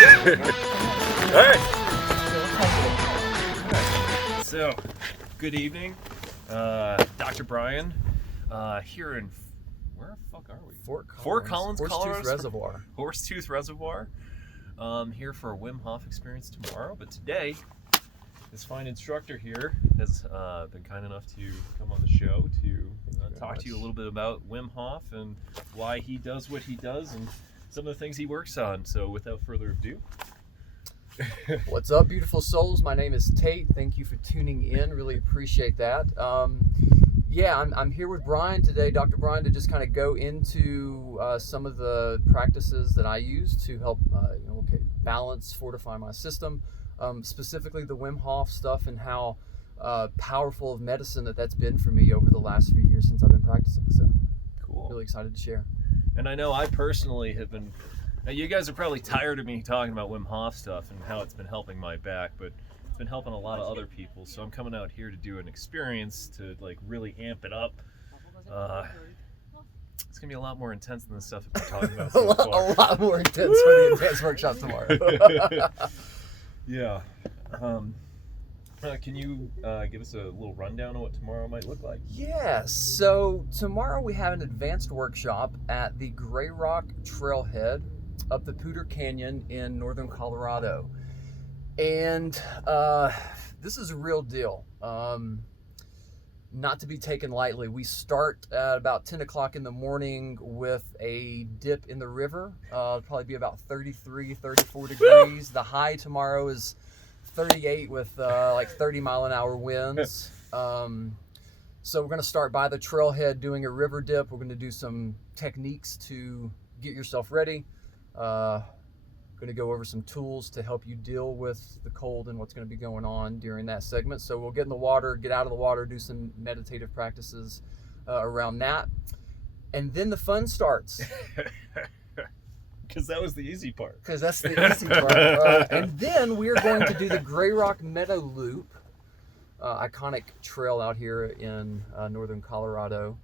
Alright. So, good evening. Dr. Brian, here in, where the fuck are we? Fort Collins, Colorado. Horsetooth Reservoir. Here for a Wim Hof Experience tomorrow, but today, this fine instructor here has been kind enough to come on the show to talk to you a little bit about Wim Hof and why he does what he does and some of the things he works on. So without further ado. What's up, beautiful souls? My name is Tate. Thank you for tuning in. Really appreciate that. I'm here with Brian today, Dr. Brian, to just kind of go into some of the practices that I use to help balance, fortify my system, specifically the Wim Hof stuff and how powerful of medicine that's been for me over the last few years since I've been practicing. So cool. Really excited to share. And I know I personally have been, you guys are probably tired of me talking about Wim Hof stuff and how it's been helping my back, but it's been helping a lot of other people. So I'm coming out here to do an experience to like really amp it up. It's gonna be a lot more intense than the stuff that we're talking about so far. A lot more intense for the advanced workshop tomorrow. Yeah. Can you give us a little rundown of what tomorrow might look like? Yeah, so tomorrow we have an advanced workshop at the Gray Rock Trailhead up the Poudre Canyon in northern Colorado. And this is a real deal. Not to be taken lightly. We start at about 10 o'clock in the morning with a dip in the river. It'll probably be about 33, 34 degrees. The high tomorrow is 38 with like 30-mile-an-hour winds. So we're going to start by the trailhead doing a river dip. We're going to do some techniques to get yourself ready. Going to go over some tools to help you deal with the cold and what's going to be going on during that segment. So we'll get in the water, get out of the water, do some meditative practices around that. And then the fun starts. Because that was the easy part. Because that's the easy part. And then we're going to do the Gray Rock Meadow Loop, iconic trail out here in northern Colorado.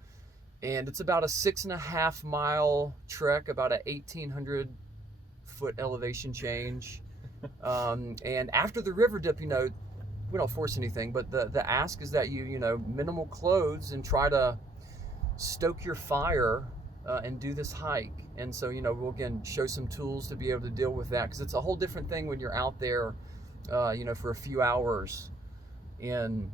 And it's about a 6.5-mile trek, about a 1,800-foot elevation change. And after the river dip, we don't force anything, but the ask is that you minimal clothes and try to stoke your fire and do this hike. And so, we'll again show some tools to be able to deal with that, because it's a whole different thing when you're out there, for a few hours in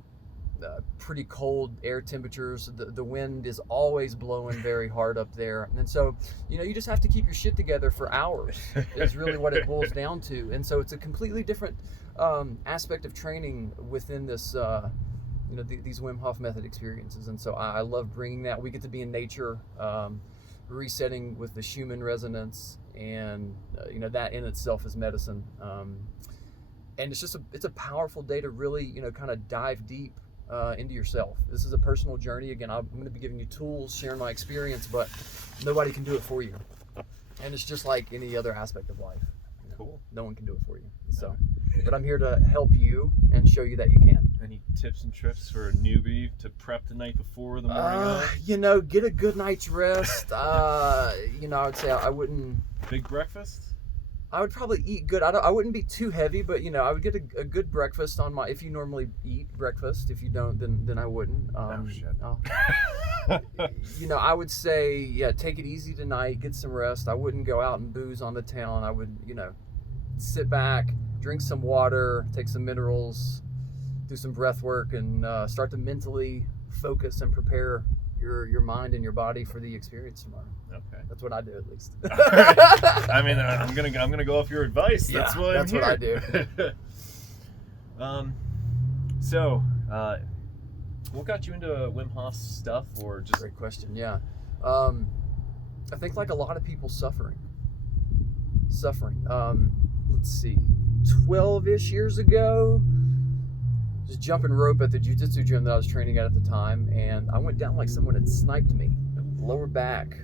pretty cold air temperatures. The wind is always blowing very hard up there. And so, you just have to keep your shit together for hours is really what it boils down to. And so it's a completely different aspect of training within this, these Wim Hof Method experiences. And so I love bringing that. We get to be in nature, resetting with the Schumann resonance, and that in itself is medicine. And it's a powerful day to really kind of dive deep into yourself. This is a personal journey. Again, I'm going to be giving you tools, sharing my experience, but nobody can do it for you. And it's just like any other aspect of life. Cool. No one can do it for you. So, but I'm here to help you and show you that you can. Any tips and tricks for a newbie to prep the night before the morning? Get a good night's rest. I would say I wouldn't. Big breakfast? I would probably eat good. I wouldn't be too heavy, but I would get a good breakfast on my. If you normally eat breakfast, if you don't, then I wouldn't. Oh shit. I would say take it easy tonight, get some rest. I wouldn't go out and booze on the town. I would sit back, drink some water, take some minerals, do some breath work, and start to mentally focus and prepare your mind and your body for the experience tomorrow. Okay, that's what I do, at least. I mean, I'm gonna go off your advice. That's what I do. So, what got you into Wim Hof stuff, or just? Great question. Yeah, I think like a lot of people suffering. Let's see, 12-ish years ago, just jumping rope at the jiu-jitsu gym that I was training at the time, and I went down like someone had sniped me, lower back.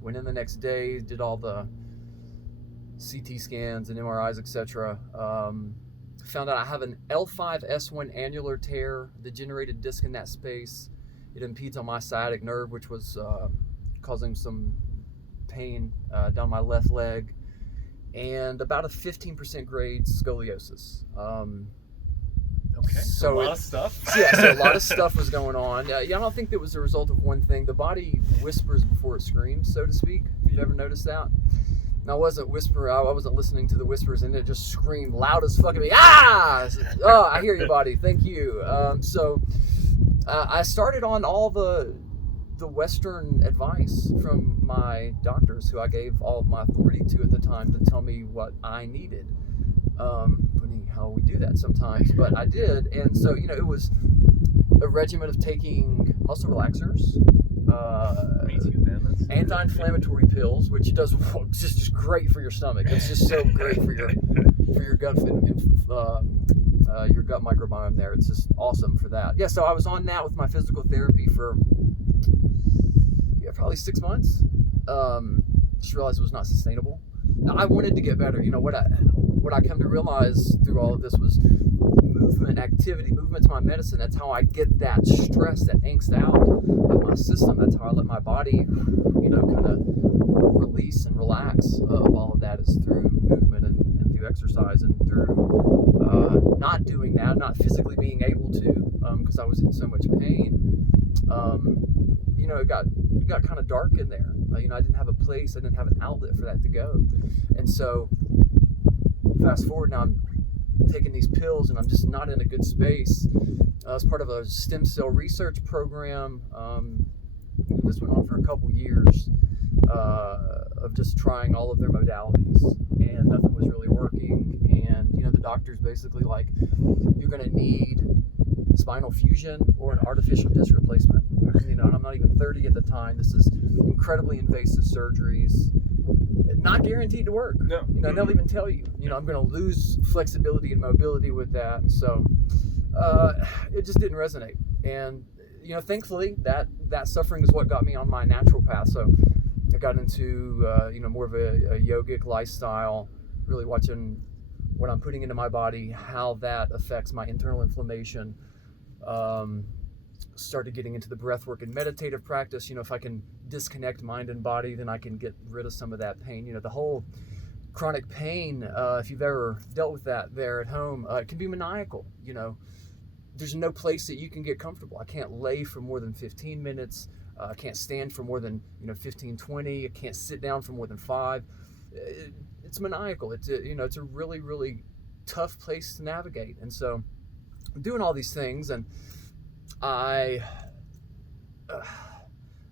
Went in the next day, did all the CT scans and MRIs, etc. Found out I have an L5-S1 annular tear, degenerated disc in that space. It impedes on my sciatic nerve, which was causing some pain down my left leg, and about a 15% grade scoliosis. Okay, so a lot of stuff. Yeah, so a lot of stuff was going on. I don't think that was a result of one thing. The body whispers before it screams, so to speak. If you've ever noticed that. And I wasn't whispering. I wasn't listening to the whispers, and it just screamed loud as fucking me. Ah! Oh, I hear you, body. Thank you. So I started on all the Western advice from my doctors, who I gave all of my authority to at the time, to tell me what I needed. Funny how we do that sometimes, but I did. And so, it was a regimen of taking muscle relaxers, Me too, man. That's anti-inflammatory pills, which does just great for your stomach. It's just so great for your gut your gut microbiome there. It's just awesome for that. Yeah, so I was on that with my physical therapy for probably 6 months. Just realized it was not sustainable. I wanted to get better. What I come to realize through all of this was movement, activity. Movement's my medicine. That's how I get that stress, that angst out of my system. That's how I let my body, kind of release and relax of all of that, is through movement and through exercise, and through not doing that, not physically being able to, because I was in so much pain. It got kind of dark in there. I didn't have a place. I didn't have an outlet for that to go. And so fast forward, now I'm taking these pills and I'm just not in a good space. As part of a stem cell research program, this went on for a couple years, of just trying all of their modalities, and nothing was really working. And the doctor's basically like, you're going to need spinal fusion or an artificial disc replacement. And I'm not even 30 at the time. This is incredibly invasive surgeries, not guaranteed to work. No. They'll even tell you, I'm going to lose flexibility and mobility with that. So it just didn't resonate. And thankfully that suffering is what got me on my natural path. So I got into more of a yogic lifestyle, really watching what I'm putting into my body, how that affects my internal inflammation. Started getting into the breath work and meditative practice. If I can disconnect mind and body, then I can get rid of some of that pain. The whole chronic pain, if you've ever dealt with that there at home, it can be maniacal. There's no place that you can get comfortable. I can't lay for more than 15 minutes. I can't stand for more than 15, 20. I can't sit down for more than 5. It's maniacal. It's a really, really tough place to navigate. And so I'm doing all these things, and I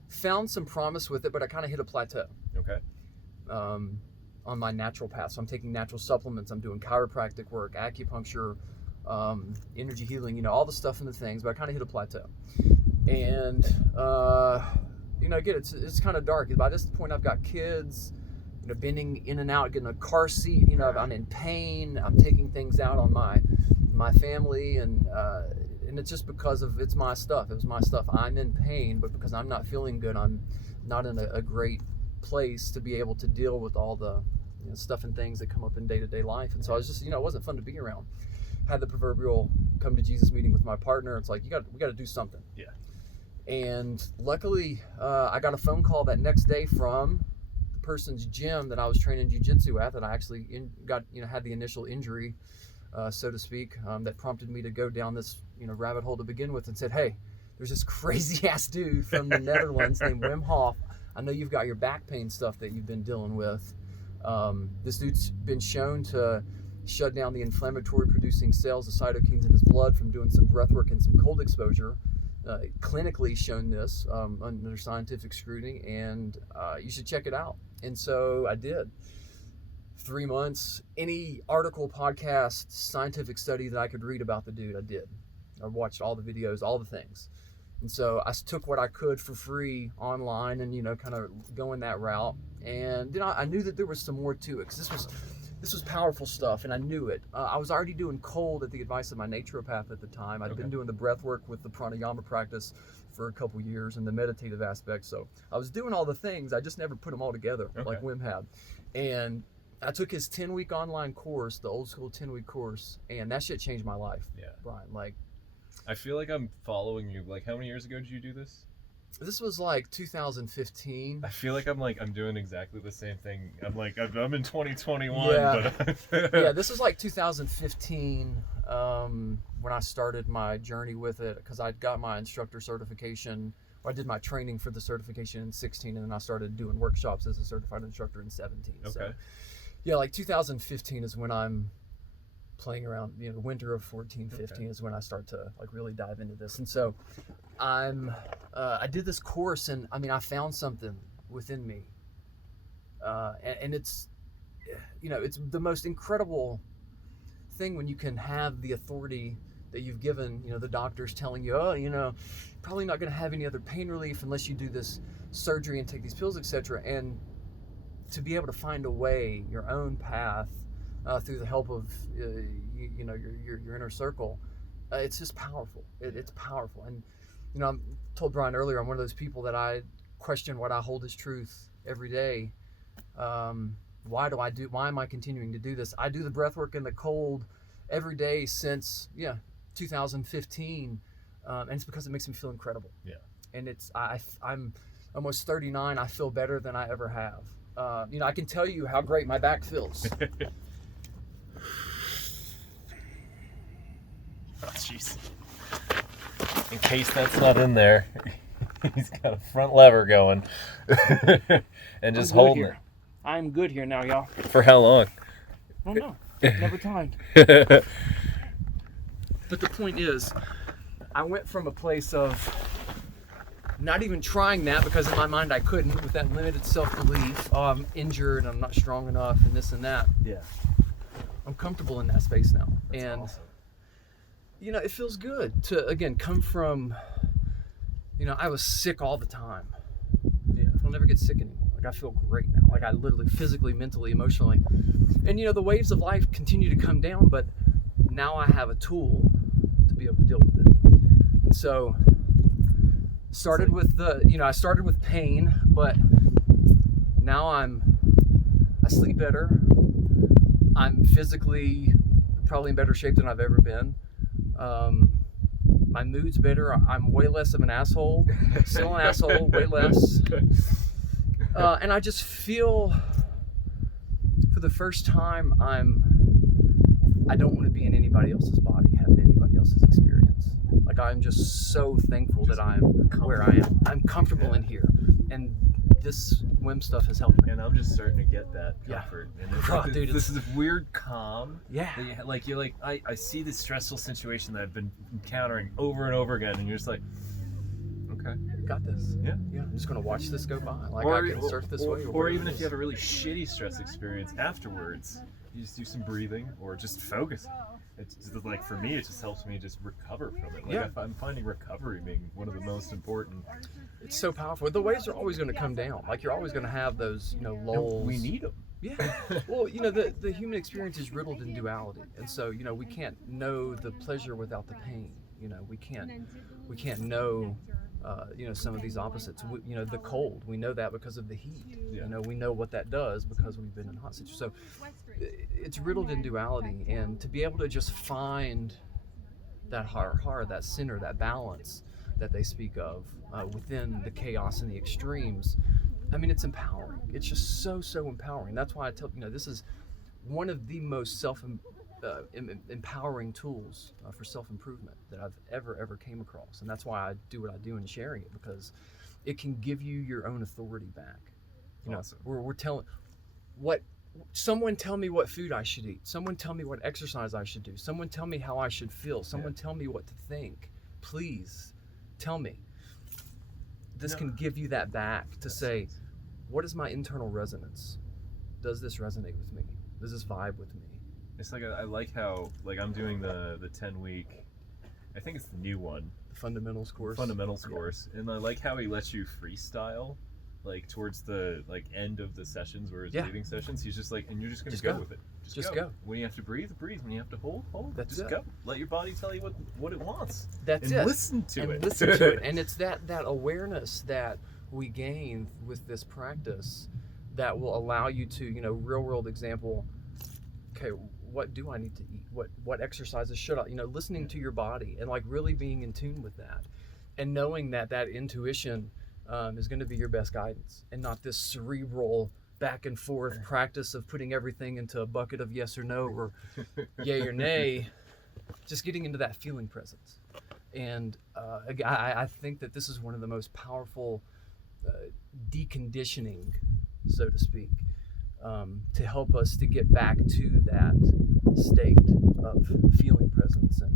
found some promise with it, but I kind of hit a plateau. Okay. On my natural path. So I'm taking natural supplements. I'm doing chiropractic work, acupuncture, energy healing, all the stuff and the things, but I kind of hit a plateau. And, again, it's kind of dark. By this point, I've got kids, bending in and out, getting a car seat, I'm in pain. I'm taking things out on my family, and it's just because it's my stuff. It was my stuff. I'm in pain, but because I'm not feeling good, I'm not in a great place to be able to deal with all the stuff and things that come up in day-to-day life. And so I was just, it wasn't fun to be around. Had the proverbial come to Jesus meeting with my partner. It's like, we got to do something. Yeah. And luckily, I got a phone call that next day from the person's gym that I was training jiu-jitsu at, that I actually had the initial injury, so to speak, that prompted me to go down this rabbit hole to begin with, and said, hey, there's this crazy ass dude from the Netherlands named Wim Hof. I know you've got your back pain stuff that you've been dealing with. This dude's been shown to shut down the inflammatory producing cells, the cytokines in his blood, from doing some breath work and some cold exposure. Clinically shown this under scientific scrutiny, and you should check it out. And so I did. 3 months, any article, podcast, scientific study that I could read about the dude, I did. I watched all the videos, all the things. And so I took what I could for free online, and kind of going that route. And then I knew that there was some more to it, because this was powerful stuff, and I knew it. I was already doing cold at the advice of my naturopath at the time. I'd been doing the breath work with the pranayama practice for a couple years, and the meditative aspect. So I was doing all the things. I just never put them all together like Wim had. And I took his 10-week online course, the old school 10-week course, and that shit changed my life. Yeah. Brian, I feel like I'm following you. How many years ago did you do this? This was like 2015. I feel like I'm doing exactly the same thing. I'm in 2021, Yeah. but Yeah, this was like 2015 when I started my journey with it, because I got my instructor certification. I did my training for the certification in 16, and then I started doing workshops as a certified instructor in 17. Okay. So, yeah, like 2015 is when I'm playing around. You know, the winter of 14, 15 is when I start to like really dive into this. And so I did this course, and I mean, I found something within me, and it's, you know, it's the most incredible thing when you can have the authority that you've given, you know, the doctor's telling you, oh, you know, probably not going to have any other pain relief unless you do this surgery and take these pills, etc. And to be able to find a way, your own path, through the help of you know, your inner circle, it's just powerful. It's powerful. And you know, I told Brian earlier, I'm one of those people that I question what I hold as truth every day. Why am I continuing to do this? I do the breath work in the cold every day since 2015, and it's because it makes me feel incredible. Yeah. And I'm almost 39. I feel better than I ever have. You know, I can tell you how great my back feels. Oh, jeez. In case that's not in there, he's got a front lever going and just holding it. I'm good here now, y'all. For how long? I don't know. Never timed. But the point is, I went from a place of not even trying that, because in my mind I couldn't, with that limited self-belief. Oh, I'm injured, I'm not strong enough, and this and that. Yeah. I'm comfortable in that space now. That's and awesome. You know, it feels good to, again, come from, you know, I was sick all the time. Yeah. I'll never get sick anymore. Like, I feel great now. Like, I literally, physically, mentally, emotionally. And, you know, the waves of life continue to come down, but now I have a tool to be able to deal with it. And so, started with I started with pain, but now I sleep better. I'm physically probably in better shape than I've ever been. My mood's better. I'm way less of an asshole. Still an asshole, way less. And I just feel, for the first time, I don't want to be in anybody else's body, having anybody else's experience. Like, I'm just so thankful that I'm where I am. I'm comfortable in here. And this Wim stuff has helped me. And I'm just starting to get that comfort. Yeah. And Dude, this is a weird calm. Yeah. That you're like, I see this stressful situation that I've been encountering over and over again, and you're just like, okay, got this. Yeah. Yeah. I'm just gonna watch this go by. Like, I can surf this way. Or even if you have a really shitty stress experience afterwards, you just do some breathing or just focus. It's just, like, for me, it just helps me just recover from it. Like, Yeah. I'm finding recovery being one of the most important. It's so powerful. The waves are always going to come down. Like, you're always going to have those, you know, lulls. We need them. Yeah. Well, you know, the human experience is riddled in duality, and so, you know, we can't know the pleasure without the pain. You know, we can't know, you know, some of these opposites. You know, the cold. We know that because of the heat. Yeah. You know, we know what that does because we've been in hot situations. So it's riddled in duality, and to be able to just find that heart, that center, that balance that they speak of within the chaos and the extremes, I mean, it's empowering. It's just so empowering. That's why I tell, you know, this is one of the most empowering tools for self-improvement that I've ever came across. And that's why I do what I do in sharing it, because it can give you your own authority back. You know, Awesome. we're telling someone tell me what food I should eat. Someone tell me what exercise I should do. Someone tell me how I should feel. Someone tell me what to think. Please tell me. This can give you that back to say, what is my internal resonance? Does this resonate with me? Does this vibe with me? It's like, I like how, like, I'm doing the 10-week, I think it's the new one. The fundamentals course. Course. And I like how he lets you freestyle, like, towards the, like, end of the sessions where it's breathing sessions. He's just like, and you're just going to go with it. Just go. When you have to breathe. When you have to hold. That's just go. Let your body tell you what it wants. That's and it. Listen to it. Listen to it. And it's that awareness that we gain with this practice that will allow you to, you know, real world example, okay, what do I need to eat? What exercises should I, you know, listening to your body and, like, really being in tune with that, and knowing that intuition is going to be your best guidance, and not this cerebral back and forth practice of putting everything into a bucket of yes or no or yay or nay. Just getting into that feeling presence. And I think that this is one of the most powerful deconditioning, so to speak, to help us to get back to that state of feeling presence and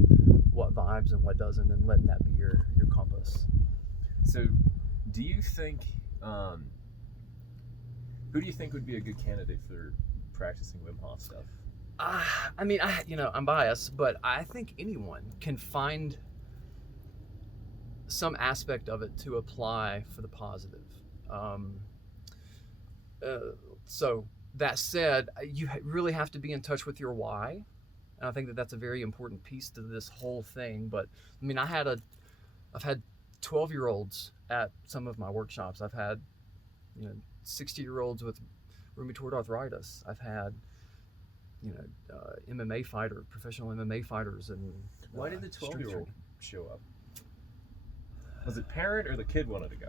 what vibes and what doesn't, and letting that be your compass. So do you think, who do you think would be a good candidate for practicing Wim Hof stuff? I mean, I'm biased, but I think anyone can find some aspect of it to apply for the positive. So that said, you really have to be in touch with your why. And I think that that's a very important piece to this whole thing. But I mean, I've had 12-year-olds at some of my workshops. I've had 60-year-olds with rheumatoid arthritis. I've had professional MMA fighters. And why did the 12-year-old show up? Was it parent or the kid wanted to go?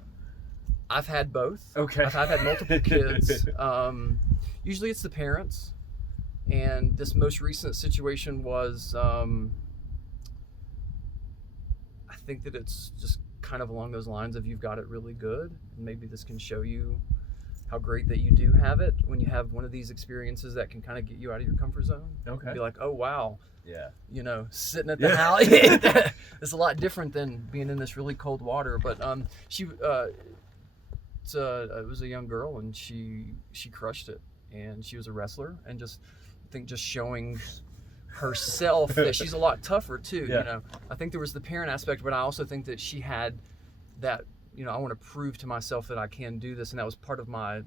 I've had both. Okay. I've had multiple kids. Usually it's the parents. And this most recent situation was, I think that it's just kind of along those lines of, you've got it really good. And maybe this can show you how great that you do have it when you have one of these experiences that can kind of get you out of your comfort zone. Okay. And be like, oh, wow. Yeah. Sitting at the house. It's a lot different than being in this really cold water. But it was a young girl, and she crushed it. And she was a wrestler, and just showing herself that she's a lot tougher too. Yeah. I think there was the parent aspect, but I also think that she had that, I want to prove to myself that I can do this. And that was part of my,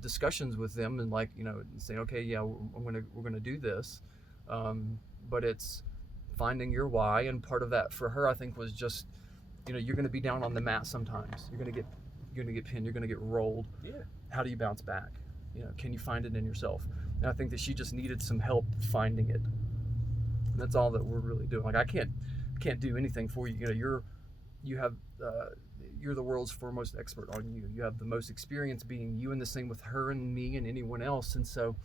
discussions with them, and saying, okay, yeah, we're going to do this. But it's finding your why. And part of that for her, I think, was just, you're going to be down on the mat sometimes. You're going to get pinned. You're going to get rolled. Yeah. How do you bounce back? Can you find it in yourself? And I think that she just needed some help finding it. And that's all that we're really doing. Like, I can't do anything for you. You're the world's foremost expert on you. You have the most experience being you, and the same with her and me and anyone else. And so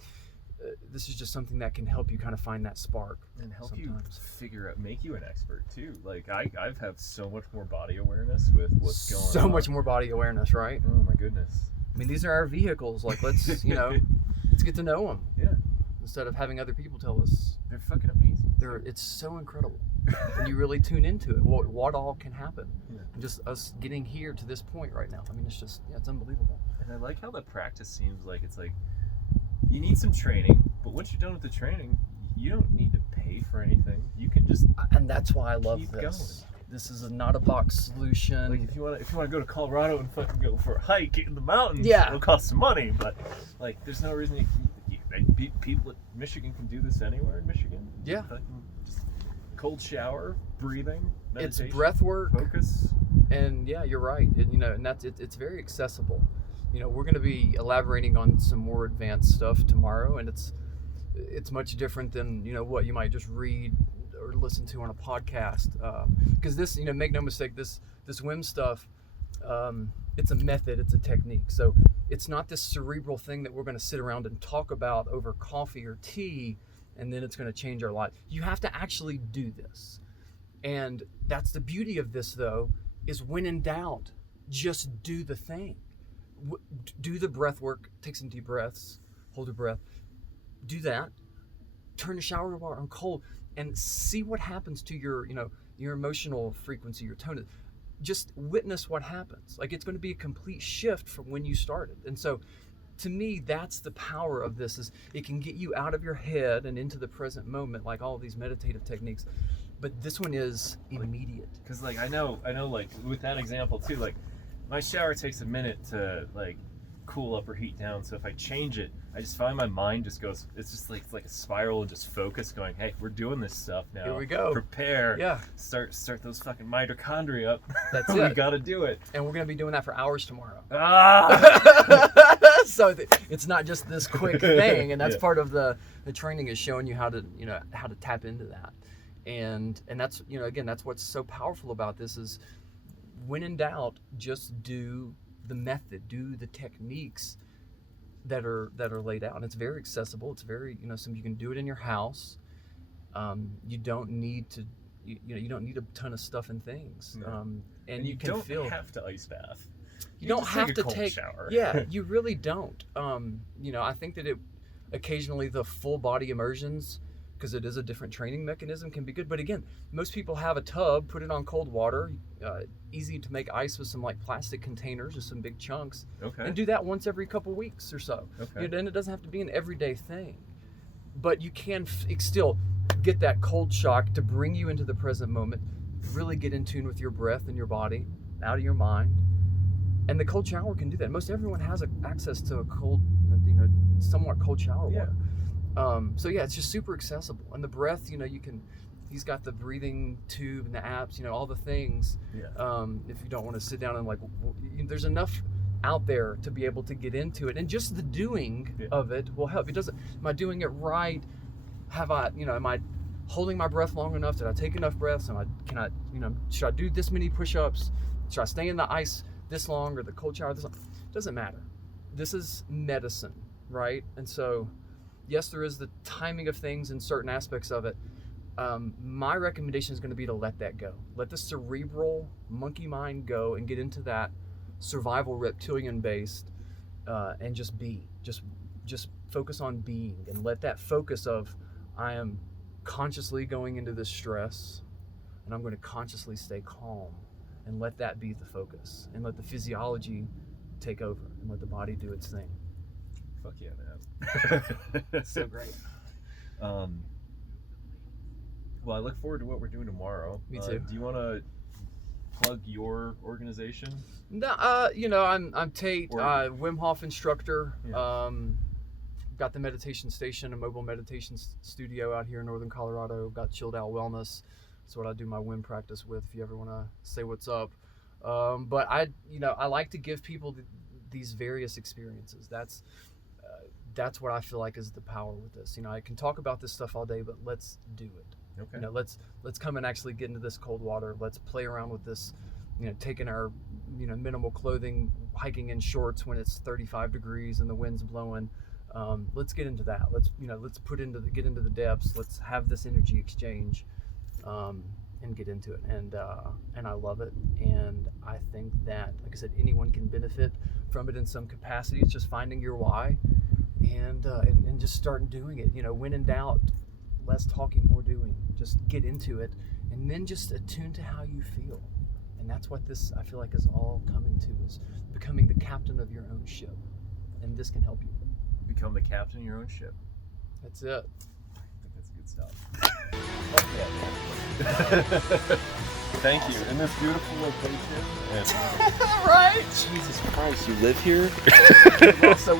this is just something that can help you kind of find that spark. And help sometimes. you make you an expert too. Like I've had so much more body awareness with what's going on. So much more body awareness, right? Oh my goodness. I mean, these are our vehicles. Like, let's let's get to know them. Yeah. Instead of having other people tell us. They're fucking amazing. It's so incredible. When you really tune into it, what all can happen. Yeah. And just us getting here to this point right now. I mean, it's just, it's unbelievable. And I like how the practice seems like it's like you need some training, but once you're done with the training, you don't need to pay for anything. You can just and that's why I love keep this. Going. This is not a box solution. Like if you want to go to Colorado and fucking go for a hike in the mountains, yeah, it'll cost some money, but like there's no reason people at Michigan can do this anywhere in Michigan. Yeah. Just cold shower, breathing, meditation, it's breath work, focus, and yeah, you're right. And that's it's very accessible. We're going to be elaborating on some more advanced stuff tomorrow, and it's much different than what you might just read or listen to on a podcast, because this, make no mistake, this Wim stuff, it's a method, it's a technique. So it's not this cerebral thing that we're going to sit around and talk about over coffee or tea, and then it's going to change our life. You have to actually do this, and that's the beauty of this, though, is when in doubt, just do the thing. Do the breath work. Take some deep breaths. Hold your breath. Do that. Turn the shower water on cold, and see what happens to your emotional frequency, your tone. Just witness what happens. Like, it's going to be a complete shift from when you started. And so, to me, that's the power of this, is it can get you out of your head and into the present moment, like all of these meditative techniques. But this one is immediate. Because like I know like with that example too, like my shower takes a minute to like cool up or heat down. So if I change it, I just find my mind just goes, it's like a spiral, and just focus going, hey, we're doing this stuff now. Here we go. Prepare. Yeah. Start those fucking mitochondria up. That's we it. gotta do it. And we're going to be doing that for hours tomorrow. Ah! So it's not just this quick thing, and that's Yeah. part of the training, is showing you how to tap into that. And that's, again, that's what's so powerful about this, is when in doubt, just do the method, do the techniques that are laid out. And it's very accessible. It's very, so you can do it in your house. You don't need to, you don't need a ton of stuff and things. No. And you can don't have to ice bath. You don't just have to cold take shower. Yeah, you really don't. I think that occasionally the full body immersions, because it is a different training mechanism, can be good. But again, most people have a tub, put it on cold water, easy to make ice with some like plastic containers or some big chunks, and do that once every couple weeks or so. And it doesn't have to be an everyday thing, but you can still get that cold shock to bring you into the present moment, really get in tune with your breath and your body, out of your mind. And the cold shower can do that. Most everyone has access to a cold, somewhat cold shower water. So yeah, it's just super accessible. And the breath, he's got the breathing tube and the apps, all the things. If you don't want to sit down and there's enough out there to be able to get into it. And just the doing of it will help. Am I doing it right? Am I holding my breath long enough? Did I take enough breaths? Should I do this many push-ups? Should I stay in the ice this long or the cold shower this long? Doesn't matter. This is medicine, right? And so, yes, there is the timing of things in certain aspects of it. My recommendation is going to be to let that go. Let the cerebral monkey mind go and get into that survival reptilian based, and just be. Just focus on being, and let that focus of, I am consciously going into this stress, and I'm going to consciously stay calm, and let that be the focus, and let the physiology take over, and let the body do its thing. Fuck yeah, man. So great. Well, I look forward to what we're doing tomorrow. Me too. Do you want to plug your organization? No, I'm Tate, Wim Hof instructor. Got the meditation station, a mobile meditation studio out here in Northern Colorado. Got Chilled Out Wellness. That's what I do my Wim practice with, if you ever want to say what's up. But I like to give people these various experiences. That's what I feel like is the power with this. I can talk about this stuff all day, but let's do it. Okay. Let's come and actually get into this cold water. Let's play around with this, taking our, minimal clothing, hiking in shorts when it's 35 degrees and the wind's blowing. Let's get into that. Let's get into the depths. Let's have this energy exchange, and get into it. And I love it. And I think that, like I said, anyone can benefit from it in some capacity. It's just finding your why, and just starting doing it. When in doubt, less talking, more doing. Just get into it, and then just attune to how you feel. And that's what this, I feel like, is all coming to, is becoming the captain of your own ship. And this can help you. Become the captain of your own ship. That's it. I think that's good stuff. Thank you. In this beautiful location. Right? Jesus Christ, you live here? Well, so